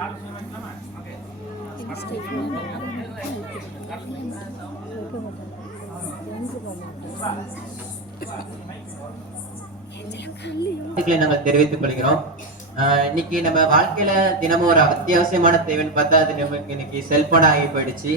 நாங்கள் தெரிவித்துக் கொள்கிறோம். இன்னைக்கு நம்ம வாழ்க்கையில தினமும் ஒரு அத்தியாவசியமான தேவைன்னு பார்த்தா அது நமக்கு இன்னைக்கு செல்போன் ஆகி போயிடுச்சு.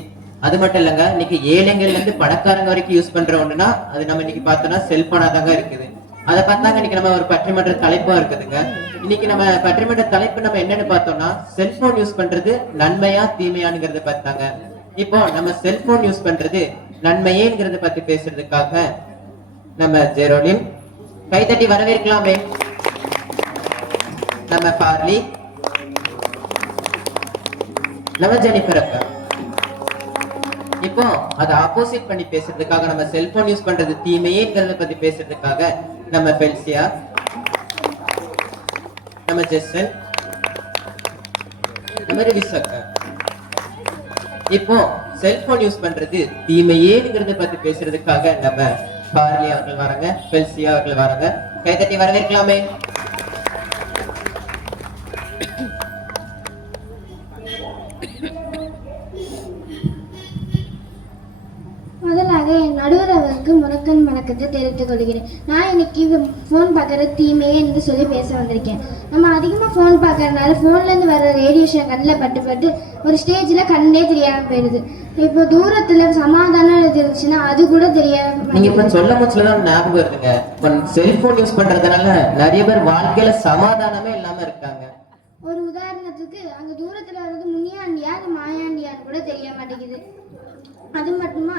அது மட்டும் இல்லைங்க, இன்னைக்கு ஏழைங்கள்ல இருந்து பணக்காரங்க வரைக்கும் யூஸ் பண்ற ஒண்ணுன்னா அது நம்ம இன்னைக்கு பார்த்தோம்னா செல்போனா தாங்க இருக்குது. அதை பார்த்தாங்க இன்னைக்கு நம்ம ஒரு பட்டிமன்ற தலைப்பா இருக்குதுங்க. இன்னைக்கு நம்ம பட்டிமன்ற தலைப்பு நம்ம என்னன்னு பார்த்தோம்னா செல்போன் யூஸ் பண்றது நன்மையா தீமையானுங்கிறத பார்த்தாங்க. இப்போ நம்ம செல்போன் யூஸ் பண்றது நன்மையேங்கிறத பத்தி பேசுறதுக்காக நம்ம ஜெரோலின் கைதட்டி வரவேற்கலாமே. நம்ம பார்லி, நம்ம ஜெனிஃபர் அக்கா. இப்போ அதை ஆப்போசிட் பண்ணி பேசுறதுக்காக நம்ம செல்போன் யூஸ் பண்றது தீமையேங்கிறத பத்தி பேசுறதுக்காக நம்ம பெல்சியா, நம்ம ஜெசன், நம்ம ரிவிஸ் அக்கா. இப்போ செல்போன் யூஸ் பண்றது தீமையேங்கிறத பத்தி பேசுறதுக்காக நம்ம பார்லி அவர்கள் வராங்க, பெல்சியா அவர்கள் வராங்க. கைதட்டி வரவேற்கலாமே. முதலாக என் நடுவர் அவருக்கு முழக்கன் வணக்கத்தை தெரிவித்துக் கொள்கிறேன். நான் இன்னைக்கு ஃபோன் பார்க்குற தீமையே என்று சொல்லி பேச வந்திருக்கேன். நம்ம அதிகமாக ஃபோன் பார்க்கறதுனால ஃபோன்லேருந்து வர ரேடியேஷன் கண்ணில் பட்டு ஒரு ஸ்டேஜில் கண்ணே தெரியாமல் போயிடுது. இப்போ தூரத்தில் சமாதானம் இருந்துச்சுன்னா அது கூட தெரியாம. நீங்க இப்ப சொல்ல முச்சுலதான் ஞாபகம் இருக்குங்க. இப்போ செல்போன் யூஸ் பண்றதுனால நிறைய பேர் வாழ்க்கையில சமாதானமே இல்லாம இருக்காங்க. ஒரு உதாரணத்துக்கு அங்க தூரத்துல வர்றது முனியாண்டியா அது மாயாண்டியான்னு கூட தெரிய மாட்டேங்குது. அது மட்டுமா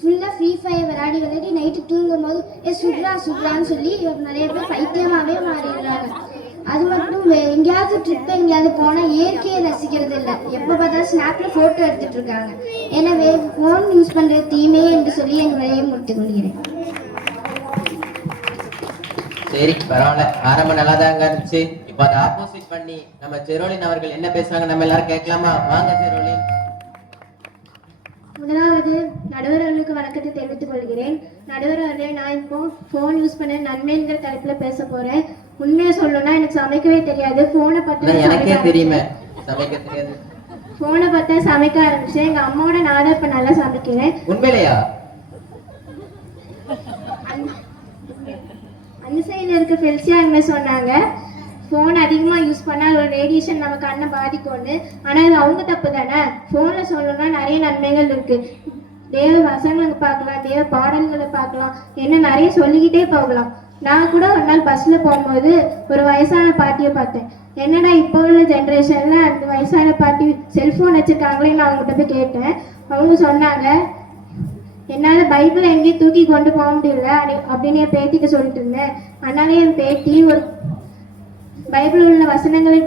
ஃபுல்லாக ஃப்ரீ ஃபயர் விளையாடி நைட்டு தூங்கும் போது சுட்ரான்னு சொல்லி நிறைய பேர் பைத்தியமாகவே மாறிடுறாங்க. அது மட்டும் எங்கேயாவது ட்ரிப் எங்கேயாவது போனால் இயற்கையை ரசிக்கிறது இல்லை, எப்போ பார்த்தாலும் ஸ்னாப்பில் ஃபோட்டோ எடுத்துகிட்டு இருக்காங்க. எனவே ஃபோன் யூஸ் பண்ணுறது தீமையே என்று சொல்லி என் வழியை முடித்துக் கொள்கிறேன். சரி, பரவாயில்ல, ஆரம்பம் நல்லா தாங்க இருந்துச்சு. இப்போ அதை ஆப்போசிட் பண்ணி நம்ம ஜெரோலின் அவர்கள் என்ன பேசுறாங்க நம்ம எல்லாரும் கேட்கலாமா? வாங்க ஜெரோலின். முதலாவது நடுவர் அவர்களுக்கு வணக்கத்தை தெரிவித்துக் கொள்கிறேன். நடுவர் அவர்களே, நான் இப்போ ஃபோன் யூஸ் பண்ண நன்மைங்கிற தலைப்பில் பேச போறேன். உண்மையை சொல்லணும்னா எனக்கு சமைக்கவே தெரியாது. ஃபோனை பார்த்தா எனக்கே தெரியுமே சமைக்க தெரியாது. ஃபோனை பார்த்தா சமைக்க ஆரம்பிச்சேன். எங்க அம்மாவோட நான் தான் இப்போ நல்லா சமைக்கிறேன். உண்மையிலையா? அந்த சைடில் இருக்க பெல்சியா என்ன சொன்னாங்க, ஃபோன் அதிகமாக யூஸ் பண்ணால் ஒரு ரேடியேஷன் நம்ம கண்ணை பாதிக்கும்னு. ஆனால் அது அவங்க தப்பு தானே. ஃபோனில் சொல்லணும்னா நிறைய நன்மைகள் இருக்குது. தேவ வசனங்களை பார்க்கலாம், தேவ பாடல்களை பார்க்கலாம், என்ன நிறைய சொல்லிக்கிட்டே போகலாம். நான் கூட ஒரு நாள் பஸ்ஸில் போகும்போது ஒரு வயசான பாட்டியை பார்த்தேன். என்னடா இப்போ உள்ள ஜென்ரேஷனில் அந்த வயசான பாட்டி செல்ஃபோன் வச்சுருக்காங்களேன்னு அவங்ககிட்ட போய் கேட்டேன். அவங்க சொன்னாங்க, என்னால் பைபிளை எங்கேயும் தூக்கி கொண்டு போக முடியல அப்படின்னு என் பேத்திக்கு சொல்லிட்டு இருந்தேன். அதனாலே என் பேத்தி ஒரு பைபிள் உள்ள வசனங்களை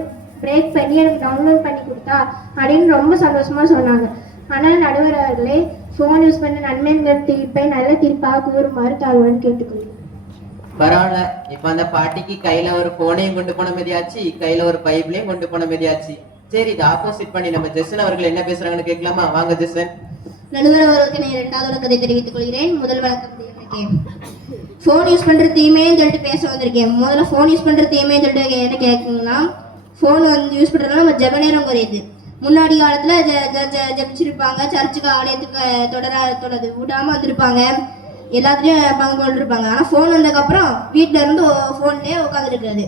பிரேக் பண்ணி எனக்கு டவுன்லோட் பண்ணி கொடுத்தா அப்படின்னு ரொம்ப சந்தோஷமா சொன்னாங்க. ஆனால் நடுவர் அவர்களே, ஃபோன் யூஸ் பண்ண நன்மைங்கிற தீர்ப்பை நல்ல தீர்ப்பாக கூறுமாறு தாழ்வுடன் கேட்டுக்கொள்கிறேன். பரவாயில்ல, இப்ப அந்த பாட்டிக்கு கையில ஒரு போனையும் கொண்டு போன மாதிரியாச்சு, கையில ஒரு பைபிளையும் கொண்டு போன மாதிரியாச்சு. சரி, இது ஆப்போசிட் பண்ணி நம்ம ஜெசன் அவர்கள் என்ன பேசுறாங்கன்னு கேட்கலாமா? வாங்க ஜெசன். நடுவர் அவர்களுக்கு நான் இரண்டாவது வணக்கத்தை தெரிவித்துக் கொள்கிறேன். முதல் வணக்கம் ஃபோன் யூஸ் பண்ணுறது தீமைன்னு சொல்லிட்டு பேச வந்திருக்கேன். முதல்ல ஃபோன் யூஸ் பண்ணுறது தீமைன்னு சொல்லிட்டு என்ன கேட்குங்கன்னா, ஃபோன் வந்து யூஸ் பண்ணுறதுனால நம்ம ஜெப நேரம் குறையுது. முன்னாடி காலத்தில் ஜபிச்சிருப்பாங்க, சர்ச்சுக்கு ஆலயத்துக்கு தொடராது விடாமல் வந்திருப்பாங்க, எல்லாத்துலேயும் பங்கு கொண்டிருப்பாங்க. ஆனால் ஃபோன் வந்ததுக்கப்புறம் வீட்டில் இருந்து ஃபோன்லேயே உட்காந்துருக்குறது,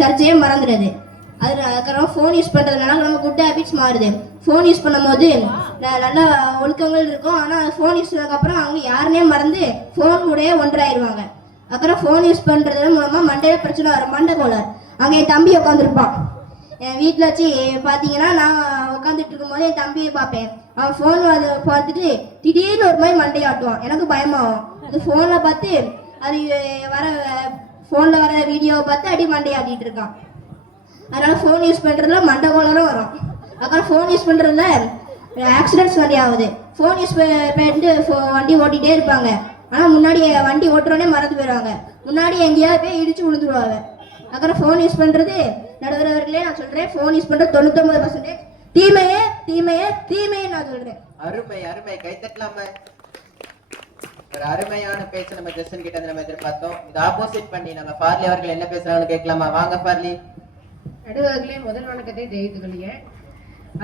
சர்ச்சையே மறந்துடுது. அதுக்கப்புறம் ஃபோன் யூஸ் பண்ணுறதுனால நம்ம குட் ஹேபிட்ஸ் மாறுது. ஃபோன் யூஸ் பண்ணும் போது நல்ல ஒழுக்கங்கள் இருக்கும், ஆனால் ஃபோன் யூஸ் பண்ணதுக்கப்புறம் அவங்க யாருன்னே மறந்து ஃபோன் கூடயே ஒன்றாயிருவாங்க. அப்புறம் ஃபோன் யூஸ் பண்ணுறது மூலமாக மண்டையில் பிரச்சனை வரும், மண்டை கோளாறு. அங்கே என் தம்பி உட்காந்துருப்பான். என் வீட்டில் வச்சு பார்த்தீங்கன்னா நான் உட்காந்துட்டு இருக்கும்போது என் தம்பியை பார்ப்பேன். அவன் ஃபோன் அதை பார்த்துட்டு திடீர்னு ஒரு மாதிரி மண்டையாட்டுவான். எனக்கு பயமாகும். அது ஃபோனில் பார்த்து அது ஃபோனில் வர வீடியோவை பார்த்து அடி மண்டையாட்டிகிட்டு இருக்கான். அதனால ஃபோன் யூஸ் பண்ணுறதுல மண்டை கோளாறும் வரும். அப்புறம் ஃபோன் யூஸ் பண்ணுறதுல ஆக்சிடென்ட்ஸ் வண்டி ஆகுது. ஃபோன் யூஸ் பண்ணிட்டு வண்டி ஓட்டிகிட்டே இருப்பாங்க, ஆனால் முன்னாடி வண்டி ஓட்டுறோன்னே மறந்து போயிடுவாங்க, முன்னாடி எங்கேயாவது போய் இடிச்சு விழுந்துருவாங்க. அப்புறம் ஃபோன் யூஸ் பண்ணுறது நடுவரவர்களே நான் சொல்கிறேன், ஃபோன் யூஸ் பண்ணுறது 99% தீமையே தீமையே தீமையே நான் சொல்கிறேன். அருமை அருமை, கைத்தட்டலாமா? ஒரு அருமையான பேச்சு நம்ம ஜெசன் கிட்ட நம்ம எதிர்பார்த்தோம். இது ஆப்போசிட் பண்ணி நம்ம பார்லி அவர்கள் என்ன பேசுறாங்கன்னு கேட்கலாமா? வாங்க பார்லி. நடுவர்களே முதல் வணக்கத்தை தெரிவித்துக் கொள்கிறேன்.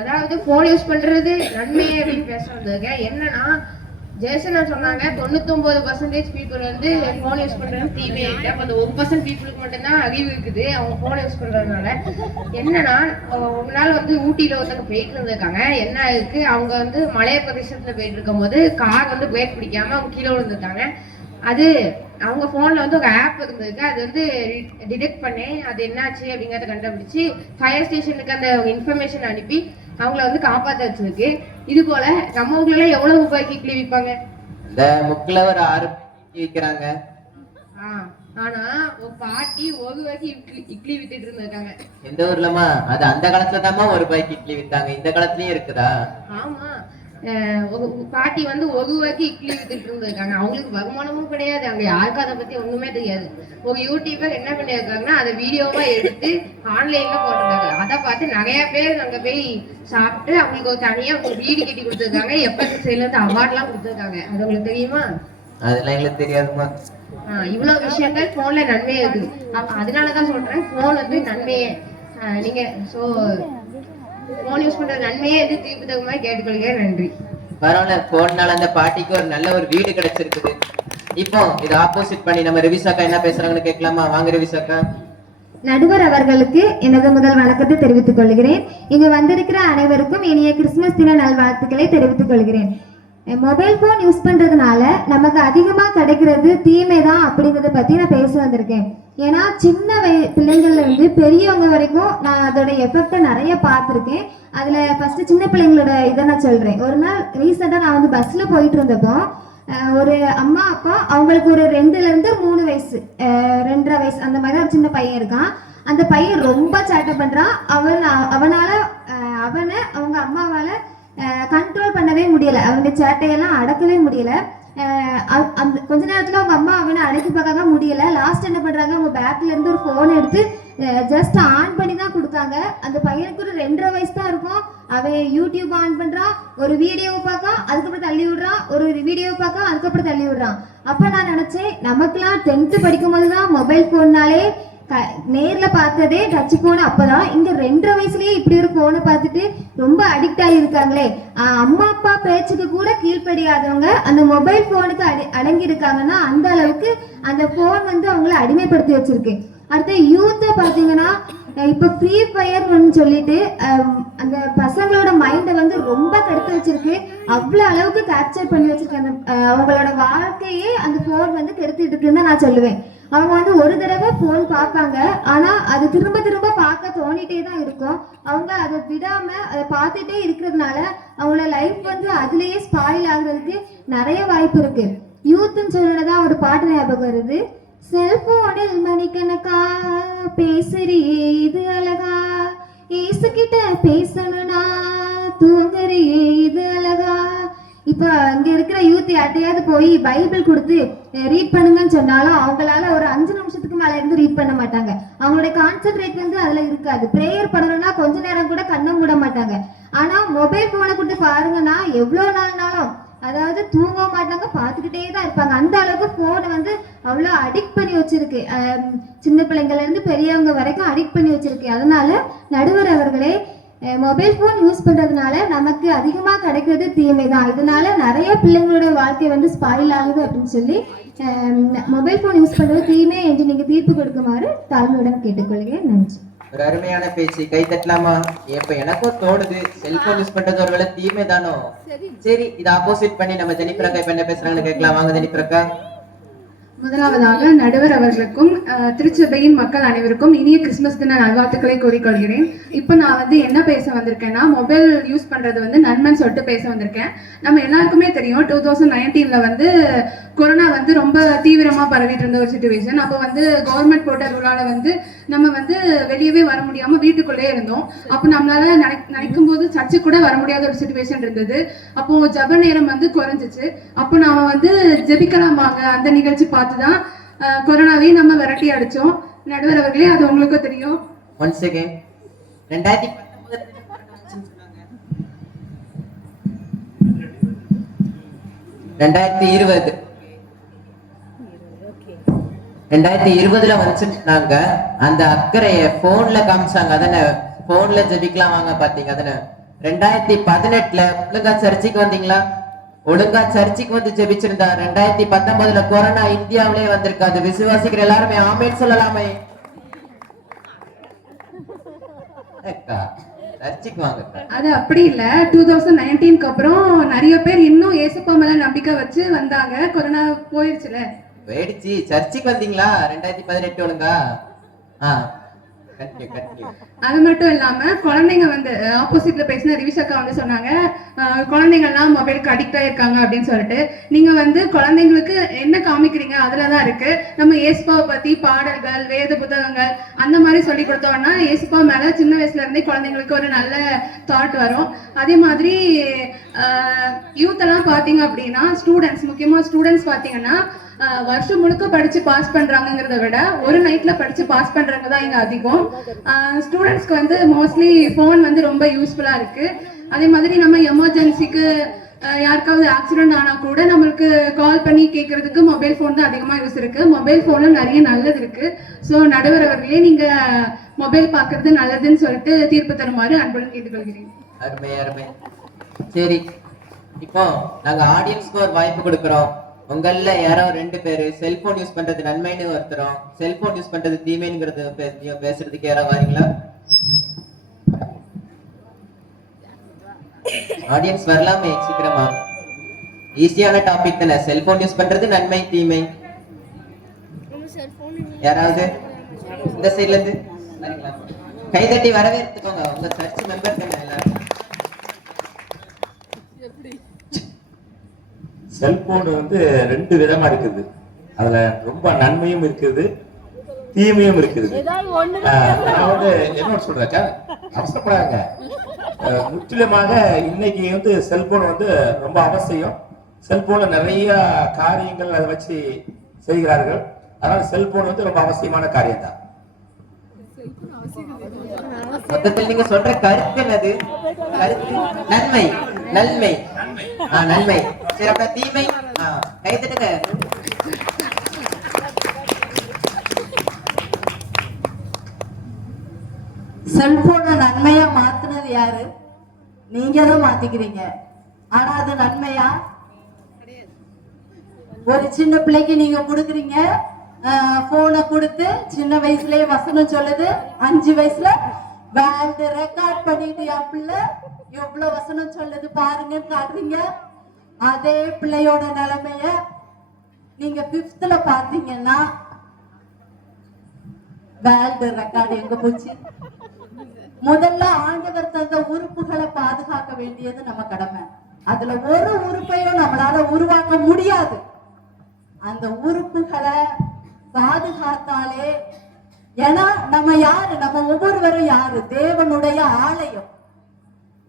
அதாவது போன் யூஸ் பண்றது நன்மையே அப்படின்னு பேச வந்திருக்க. என்னன்னா ஜெயசனா சொன்னாங்க 99% பீப்புள் வந்து போன் யூஸ் பண்றது தீமையே இல்லை. அப்ப அந்த 1% பீப்புளுக்கு மட்டும்தான் அறிவு இருக்குது அவங்க போன் யூஸ் பண்றதுனால. என்னன்னா ஒரு நாள் வந்து ஊட்டியில ஒருத்தவங்க போயிட்டு இருந்திருக்காங்க. என்ன இருக்கு, அவங்க வந்து மலைய பிரதேசத்துல போயிட்டு இருக்கும் போது கார் வந்து பிரேக் பிடிக்காம அவங்க கீழே விழுந்துட்டாங்க. அது அவங்க போன்ல வந்து ஒரு ஆப் இருந்திருக்கு. அது வந்து டிடெக்ட் பண்ணி அது என்னாச்சு அப்படிங்கறத கண்டுபிடிச்சு ஃபயர் ஸ்டேஷனுக்கு அந்த இன்ஃபர்மேஷன் அனுப்பி அவங்கள வந்து காப்பாத்த வச்சிருக்கு. இது போல நம்ம ஊர்ல எவ்வளவு ரூபாய்க்கு இட்லி விற்பாங்க? இந்த முக்கில் ஒரு 6 விற்கிறாங்க. ஆனா ஒரு பாட்டி ஒரு ரூபாய்க்கு இட்லி வித்துட்டு இருந்திருக்காங்க. எந்த ஊர்லமா? அது அந்த காலத்துல தாமா 1 ரூபாய்க்கு இட்லி வித்தாங்க. இந்த காலத்துலயும் இருக்குதா? ஆமா, ஒரு பாட்டி வந்து ஒரு ரூபாய்க்கு இட்லி வித்துட்டு இருந்திருக்காங்க. அவங்களுக்கு வருமானமும் கிடையாது, அங்க யாருக்கும் அதை பத்தி ஒண்ணுமே தெரியாது. ஒரு யூடியூபர் என்ன பண்ணிருக்காங்கன்னா அதை வீடியோவா எடுத்து ஆன்லைன்ல போட்டிருக்காங்க. அதை பார்த்து நிறைய பேர் அங்க போய் சாப்பிட்டு அவங்களுக்கு ஒரு தனியா ஒரு வீடு கட்டி கொடுத்துருக்காங்க. FSSAI இருந்து அவார்ட் எல்லாம் கொடுத்துருக்காங்க. அது உங்களுக்கு தெரியுமா? அதெல்லாம் எங்களுக்கு தெரியாதுமா. இவ்வளவு விஷயங்கள் போன்ல நன்மையே இருக்குது. அதனாலதான் சொல்றேன் போன் வந்து நன்மையே. நீங்க போன் யூஸ் பண்ற நன்மையே எது தீர்ப்பு தகுமாய் கேட்டுக்கொள்கிறேன். நன்றி. பரவாயில்ல, போனால அந்த பாட்டிக்கு ஒரு நல்ல ஒரு வீடு கிடைச்சிருக்குது. இப்போ இது ஆப்போசிட் பண்ணி நம்ம ரிவிசாக்கா என்ன பேசுறாங்கன்னு கேட்கலாமா? வாங்க ரிவிசாக்கா. நடுவர் அவர்களுக்கு எனது முதல் வணக்கத்தை தெரிவித்துக் கொள்கிறேன். இங்கு வந்திருக்கிற அனைவருக்கும் இனிய கிறிஸ்துமஸ் தின நல்வாழ்த்துக்களை தெரிவித்துக் கொள்கிறேன். மொபைல் போன் யூஸ் பண்றதுனால நமக்கு அதிகமா கிடைக்கிறது தீமை தான் அப்படிங்கறத பத்தி நான் பேச வந்திருக்கேன். ஏன்னா சின்ன பிள்ளைங்கள்ல இருந்து பெரியவங்க வரைக்கும் நான் அதோட எஃபெக்டை நிறைய பார்த்துருக்கேன். அதுல ஃபர்ஸ்ட் சின்ன பிள்ளைங்களோட இதை நான் சொல்றேன். ஒரு நாள் ரீசெண்டா நான் வந்து பஸ்ல போயிட்டு இருந்தப்போ ஒரு அம்மா அப்பா, அவங்களுக்கு ஒரு 2ல இருந்து 3 வயசு 2.5 வயசு அந்த மாதிரி ஒரு சின்ன பையன் இருக்கான். அந்த பையன் ரொம்ப சேட்டை பண்றான். அவனால அவங்க அம்மாவால கண்ட்ரோல் பண்ணவே முடியல. அவங்க சேட்டையெல்லாம் அடக்கவே முடியல. அந்த கொஞ்ச நேரத்துல அவங்க அம்மா அவனை அடக்கி பார்க்க முடியல. லாஸ்ட் என்ன பண்றாங்க, அவங்க பேக்ல இருந்து ஒரு போன் எடுத்து ஜஸ்ட் ஆன் பண்ணி தான் கொடுத்தாங்க. அந்த பையனுக்கு ஒரு 2.5 வயசு தான் இருக்கும். அவன் யூடியூப் ஆன் பண்றான், ஒரு வீடியோவை பார்க்க அதுக்கப்புறம் தள்ளி விடுறான், ஒரு வீடியோவை பார்க்க அதுக்கப்புறம் தள்ளி விடுறான். அப்ப நான் நினைச்சேன், நமக்குலாம் 10th படிக்கும் போதுதான் மொபைல் போன்னாலே நேர்ல பார்த்ததே டச் போன். அப்பதான் இங்க 2.5 வயசுலயே இப்படி ஒரு போனை பார்த்துட்டு ரொம்ப அடிக்ட் ஆகியிருக்காங்களே. அம்மா அப்பா பேச்சுக்கு கூட கீழ்ப்படியாதவங்க அந்த மொபைல் போனுக்கு அடங்கி இருக்காங்கன்னா அந்த அளவுக்கு அந்த போன் வந்து அவங்கள அடிமைப்படுத்தி வச்சிருக்கு. அடுத்து யூத்தை பாத்தீங்கன்னா இப்ப ஃப்ரீ ஃபயர்னு சொல்லிட்டு அந்த பசங்களோட மைண்டை வந்து ரொம்ப கெடுத்து வச்சிருக்கு. அவ்வளவு அளவுக்கு கேப்சர் பண்ணி வச்சிருக்கு. அந்த அவங்களோட வாழ்க்கையே அந்த போன் வந்து கெடுத்துட்டு இருக்குன்னு தான் நான் சொல்லுவேன். அவங்க வந்து ஒரு தடவை போன் பார்ப்பாங்க, ஆனா அது திரும்ப திரும்ப பார்க்க தோணிட்டே தான் இருக்கும். அவங்க அதை விடாம அதை பார்த்துட்டே இருக்கிறதுனால அவங்களோட லைஃப் வந்து அதுலயே ஸ்பாயில் ஆகுறதுக்கு நிறைய வாய்ப்பு இருக்கு. யூத்ன்னு சொன்னதான் ஒரு பாட்டு ஞாபகம் வருது. செல்போனில் மணிக்கணக்கா பேசுறியே இது அழகா, ஏசுகிட்ட பேசணும்னா தூங்குறியே இது அழகா. இப்ப அங்க இருக்கிற யூத் யார்ட்டையாவது போய் பைபிள் கொடுத்து ரீட் பண்ணுங்கன்னு சொன்னாலும் அவங்களால ஒரு 5 நிமிஷத்துக்கு மேல இருந்து ரீட் பண்ண மாட்டாங்க. அவங்களுடைய கான்சென்ட்ரேட் வந்து அதுல இருக்காது. பிரேயர் பண்ணணும்னா கொஞ்ச நேரம் கூட கண்ணை மூட மாட்டாங்க. ஆனா மொபைல் போனை கொடுத்து பாருங்கன்னா எவ்வளவு நாள்னாலும் அதாவது தூங்க மாட்டாங்க, பார்த்துக்கிட்டே தான் இருப்பாங்க. அந்த அளவுக்கு போனை வந்து அவ்வளோ அடிக்ட் பண்ணி வச்சிருக்கு. சின்ன பிள்ளைங்கள்ல இருந்து பெரியவங்க வரைக்கும் அடிக்ட் பண்ணி வச்சிருக்கு. அதனால நடுவர் அவர்களே, மொபைல் போன் யூஸ் பண்றதுனால நமக்கு அதிகமா கிடைக்கிறது தீமை தான். இதனால நிறைய பிள்ளைங்களோட வாழ்க்கை வந்து ஸ்பாயில் ஆகுது அப்படின்னு சொல்லி மொபைல் போன் யூஸ் பண்றது தீமை என்று நீங்க தீர்ப்பு கொடுக்குமாறு தாழ்மையுடன் கேட்டுக்கொள்கிறேன். நன்றி. ஒரு அருமையான பேச்சு, கை தட்டலாமா? இப்ப எனக்கும் தோணுது, செல்போன் யூஸ் பண்றது ஒருவேளை தீமை தானோ. சரி, இது ஆப்போசிட் பண்ணி நம்ம ஜெனிபிரக்கா இப்ப என்ன பேசுறாங்கன்னு கேட்கலாம். வாங்க ஜெனிபிரக்கா. முதலாவதாக நடுவர் அவர்களுக்கும் திருச்சபையின் மக்கள் அனைவருக்கும் இனிய கிறிஸ்துமஸ் தின நல்வாழ்த்துக்களை கூறிக்கொள்கிறேன். இப்போ நான் வந்து என்ன பேச வந்திருக்கேன்னா, மொபைல் யூஸ் பண்றது வந்து நன்மைன்னு சொல்லிட்டு பேச வந்திருக்கேன். நம்ம எல்லாருக்குமே தெரியும் 2019 வந்து கொரோனா வந்து ரொம்ப தீவிரமா பரவிட்டு இருந்த ஒரு சுச்சுவேஷன். அப்போ வந்து கவர்மெண்ட் போட்ட ரூலால வந்து நம்ம வந்து வெளியவே வர முடியாம வீட்டுக்குள்ளே இருந்தோம். அப்போ நம்மளால நினைக்கும் போது சர்ச்சு கூட வர முடியாத ஒரு சுச்சுவேஷன் இருந்தது. அப்போ ஜப நேரம் வந்து குறைஞ்சிச்சு. அப்போ நாம வந்து ஜெபிக்கலாம் வாங்க அந்த நிகழ்ச்சி பார்த்துதான் கொரோனாவே நம்ம விரட்டி அடிச்சோம். நடுவர் அவர்களே, அது உங்களுக்கும் தெரியும். ஒன்ஸ் அகைன் 2019 2020 2020 வந்துச்சுனாங்க, அந்த அக்கறைய போன்ல காமிச்சாங்க. அதானே போன்ல ஜெபிக்கலாம் வாங்க பாத்தீங்க அதானே. 2018 ஒழுங்கா சர்ச்சுக்கு வந்தீங்களா? ஒழுங்கா சர்ச்சுக்கு வந்து ஜெபிச்சிருந்தா 2019 கொரோனா இந்தியாவிலே வந்திருக்காது. விசுவாசிக்கிற எல்லாருமே ஆமென் சொல்லலாமே. சர்ச்சுக்கு வாங்க. அது அப்படி இல்ல, 2019க்கு அப்புறம் நிறைய பேர் இன்னும் ஏசப்பா மேல நம்பிக்கை வச்சு வந்தாங்க. கொரோனா போயிடுச்சுல. போயிடுச்சு. சர்ச்சுக்கு வந்தீங்களா 2018 ஒழுங்கா? அது மட்டும் இல்லாம குழந்தைங்க வந்து ஆப்போசிட்ல பேசின ரிவிஷாக்கா வந்து சொன்னாங்க, குழந்தைங்க எல்லாம் மொபைலுக்கு அடிக்ட் ஆயிருக்காங்க அப்படின்னு சொல்லிட்டு. நீங்க வந்து குழந்தைங்களுக்கு என்ன காமிக்கிறீங்க அதுலதான் இருக்கு. நம்ம ஏசுப்பாவை பத்தி பாடல்கள், வேத புத்தகங்கள் அந்த மாதிரி சொல்லி கொடுத்தோம்னா ஏசுப்பா மேல சின்ன வயசுல இருந்தே குழந்தைங்களுக்கு ஒரு நல்ல தாட் வரும். அதே மாதிரி யூத் எல்லாம் பாத்தீங்க அப்படின்னா, ஸ்டூடெண்ட்ஸ், முக்கியமா ஸ்டூடெண்ட்ஸ் பாத்தீங்கன்னா வருஷம் முழுக்க படிச்சு பாஸ் பண்றாங்கிறத விட ஒரு நைட்ல படிச்சு பாஸ் பண்றவங்க தான் இங்க அதிகம். ஸ்டூடெண்ட்ஸ்க்கு வந்து மோஸ்ட்லி ஃபோன் வந்து ரொம்ப யூஸ்ஃபுல்லா இருக்கு. அதே மாதிரி நம்ம எமர்ஜென்சிக்கு யாருக்காவது ஆக்சிடென்ட் ஆனா கூட நம்மளுக்கு கால் பண்ணி கேட்கறதுக்கு மொபைல் ஃபோன் தான் அதிகமா யூஸ் இருக்கு. மொபைல் ஃபோன்ல நிறைய நல்லது இருக்கு. ஸோ நடுவர் அவர்களே, நீங்க மொபைல் பார்க்கறது நல்லதுன்னு சொல்லிட்டு தீர்ப்பு தருமாறு அன்புடன் கேட்டுக்கொள்கிறேன். அருமை அருமை. சரி, இப்போ நாங்க ஆடியன்ஸ்க்கு ஒரு வாய்ப்பு கொடுக்குறோம். உங்கள யாரோ 2 பேரு செல்போன் யூஸ் பண்றது நன்மைன்னு ஒருத்தரும் செல்போன் யூஸ் பண்றது தீமைங்கிறது பேசுறதுக்கு யாரோ வரீங்களா? ஆடியன்ஸ் வரலாமே சீக்கிரமா. ஈஸியான டாபிக் தானே. செல்போன் யூஸ் பண்றது நன்மை தீமை. யாராவது இந்த சைட்ல இருந்து வரீங்களா? கைதட்டி வரவேற்றுக்கோங்க. உங்க சர்ச் மெம்பர் தானே எல்லாரும். செல்போன் வந்து 2 விதமா இருக்குது. அதுல ரொம்ப நன்மையும் இருக்குது, தீமையும் இருக்குது. நான் வந்து என்ன சொல்றேன், அவசரப்படாங்க. முற்றிலுமாக இன்னைக்கு வந்து செல்போன் வந்து ரொம்ப அவசியம். செல்போன்ல நிறைய காரியங்கள் அதை வச்சு செய்கிறார்கள். அதனால செல்போன் வந்து ரொம்ப அவசியமான காரியம் தான். மொத்தத்தில் நீங்க சொல்ற கருத்து என்னது? கருத்து நன்மை. நன்மை நன்மை. சரி, அப்ப தீமை கைதட்டுங்க. செல்போனை நன்மையா மாத்துனது யாரு? நீங்க தான் மாத்திக்கிறீங்க. ஆனா அது நன்மையா? ஒரு சின்ன பிள்ளைக்கு நீங்க கொடுக்குறீங்க, போனை கொடுத்து சின்ன வயசுலயே வசனம் சொல்லுது. 5 வயசுல வேல்டு ரெக்கார்ட் பண்ணிட்டு என் பிள்ளை எவ்வளவு வசனம் சொல்லுது பாருங்கன்னு காட்டுறீங்க. அதே பிள்ளையோட நிலைமைய நீங்க 5th பாத்தீங்கன்னா வேல்டு ரெக்கார்டு எங்க போச்சு? முதல்ல ஆண்டவர் தந்த உறுப்புகளை பாதுகாக்க வேண்டியது நம்ம கடமை. அதுல ஒரு உறுப்பையும் நம்மளால உருவாக்க முடியாது. அந்த உறுப்புகளை பாதுகாத்தாலே, ஏன்னா நம்ம யாரு? நம்ம ஒவ்வொருவரும் யாரு? தேவனுடைய ஆலயம்.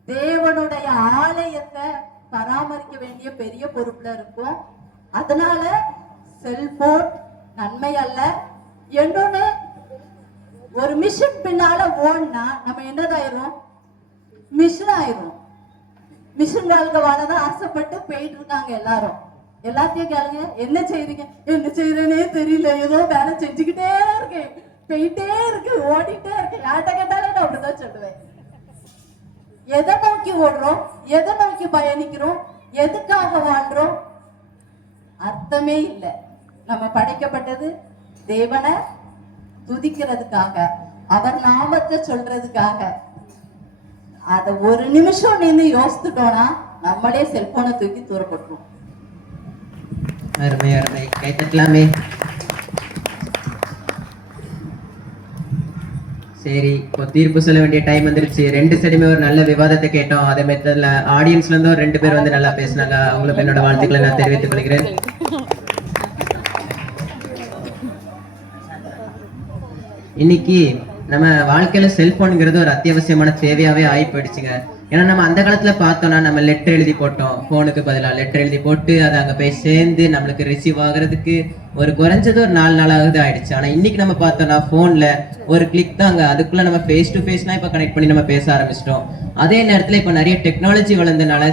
தேவனுடைய ஆலயத்தை பராமரிக்க வேண்டிய பெரிய பொறுப்புல இருக்கும். அதனால செல்போன் நன்மை அல்ல. இன்னொன்னு, ஒரு மிஷின் பின்னால ஓடுனா நம்ம என்னதாயிரும்? மிஷின் ஆயிரும். மிஷின் வாழ்க்கை வாழதான் ஆசைப்பட்டு போயிட்டு இருக்காங்க எல்லாரும். எல்லாத்தையும் கேளுங்க, என்ன செய்றீங்க? என்ன செய்யறேனே தெரியல, ஏதோ வேலை செஞ்சுக்கிட்டே இருக்கேன், போயிட்டே இருக்கு, ஓடிட்டே இருக்கு. யார்கிட்ட கேட்டாலே நான் அப்படிதான் சொல்லுவேன். எதை நோக்கி ஓடுறோம்? எதை நோக்கி பயணிக்கிறோம்? எதுக்காக வாழ்றோம்? அர்த்தமே இல்லை. நம்ம படைக்கப்பட்டது தேவனை துதிக்கிறதுக்காக, அவர் நாமத்தை சொல்றதுக்காக. அத ஒரு நிமிஷம் நின்று யோசித்துட்டோம்னா நம்மளே செல்போனை தூக்கி தூரப்பட்டுரும். அருமை அருமை. கை தட்டலாமே. சரி, இப்போ தீர்ப்பு சொல்ல வேண்டிய டைம் வந்துருச்சு. 2 சைடுமே ஒரு நல்ல விவாதத்தை கேட்டோம். அதே மெத்தட்ல ஆடியன்ஸ்ல இருந்து ஒரு 2 பேர் வந்து நல்லா பேசினாங்க. அவங்களுக்கு என்னோட வாழ்த்துக்களை நான் தெரிவித்துக் கொள்கிறேன். இன்னைக்கு நம்ம வாழ்க்கையில செல்போனுங்கிறது ஒரு அத்தியாவசியமான தேவையாவே ஆகி போயிடுச்சுங்க. ஏன்னா நம்ம அந்த காலத்துல பார்த்தோம்னா நம்ம லெட்டர் எழுதி போட்டோம். போனுக்கு பதிலாக லெட்டர் எழுதி போட்டு அதை அங்க போய் சேர்ந்து நம்மளுக்கு ரிசீவ் ஆகுறதுக்கு ஒரு குறைஞ்சது ஒரு 4 நாளாவது ஆயிடுச்சு. ஆனா இன்னைக்கு நம்ம பார்த்தோம்னா போன்ல ஒரு கிளிக் தாங்க, அதுக்குள்ள நம்ம ஃபேஸ் டு ஃபேஸ்னா இப்ப கனெக்ட் பண்ணி நம்ம பேச ஆரம்பிச்சிட்டோம். அதே நேரத்துல இப்ப நிறைய டெக்னாலஜி வளர்ந்தனால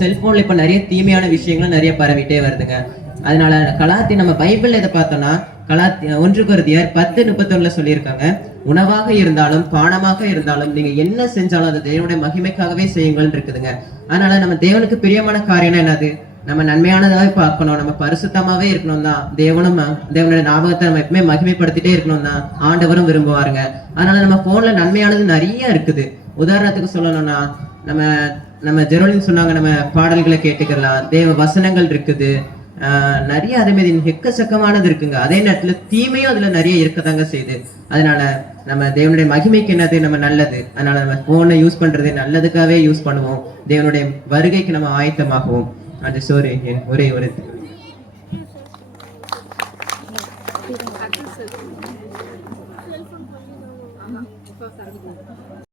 செல்போன்ல இப்ப நிறைய தீமையான விஷயங்களும் நிறைய பரவிட்டே வருதுங்க. அதனால கலாத்தி நம்ம பைபிள்ல இதை பார்த்தோம்னா 1 கொரிந்தியர் 10:31 சொல்லியிருக்காங்க, உணவாக இருந்தாலும் பானமாக இருந்தாலும் நீங்க என்ன செஞ்சாலும் அது தேவனுடைய மகிமைக்காகவே செய்யுங்கள் இருக்குதுங்க. அதனால நம்ம தேவனுக்கு பிரியமான காரியம் என்னது? நம்ம நன்மையானதாவே பார்க்கணும், நம்ம பரிசுத்தமாவே இருக்கணும் தான். தேவனுடைய ஞாபகத்தை நம்ம எப்பவுமே மகிமைப்படுத்திட்டே இருக்கணும் தான் ஆண்டவரும் விரும்புவாருங்க. அதனால நம்ம போன்ல நன்மையானது நிறைய இருக்குது. உதாரணத்துக்கு சொல்லணும்னா, நம்ம ஜெரோலின் சொன்னாங்க, நம்ம பாடல்களை கேட்டுக்கலாம், தேவ வசனங்கள் இருக்குது, நிறைய அதே மாதிரி எக்கச்சக்கமானது இருக்குங்க. அதே நேரத்துல தீமையும் அதுல நிறைய இருக்கதாங்க செய்யுது. அதனால நம்ம தேவனுடைய மகிமைக்கு என்னது? நம்ம நல்லது. அதனால நம்ம போனை யூஸ் பண்றது நல்லதுக்காகவே யூஸ் பண்ணுவோம். தேவனுடைய வருகைக்கு நம்ம ஆயத்தமாகவும். அந்த ஒரே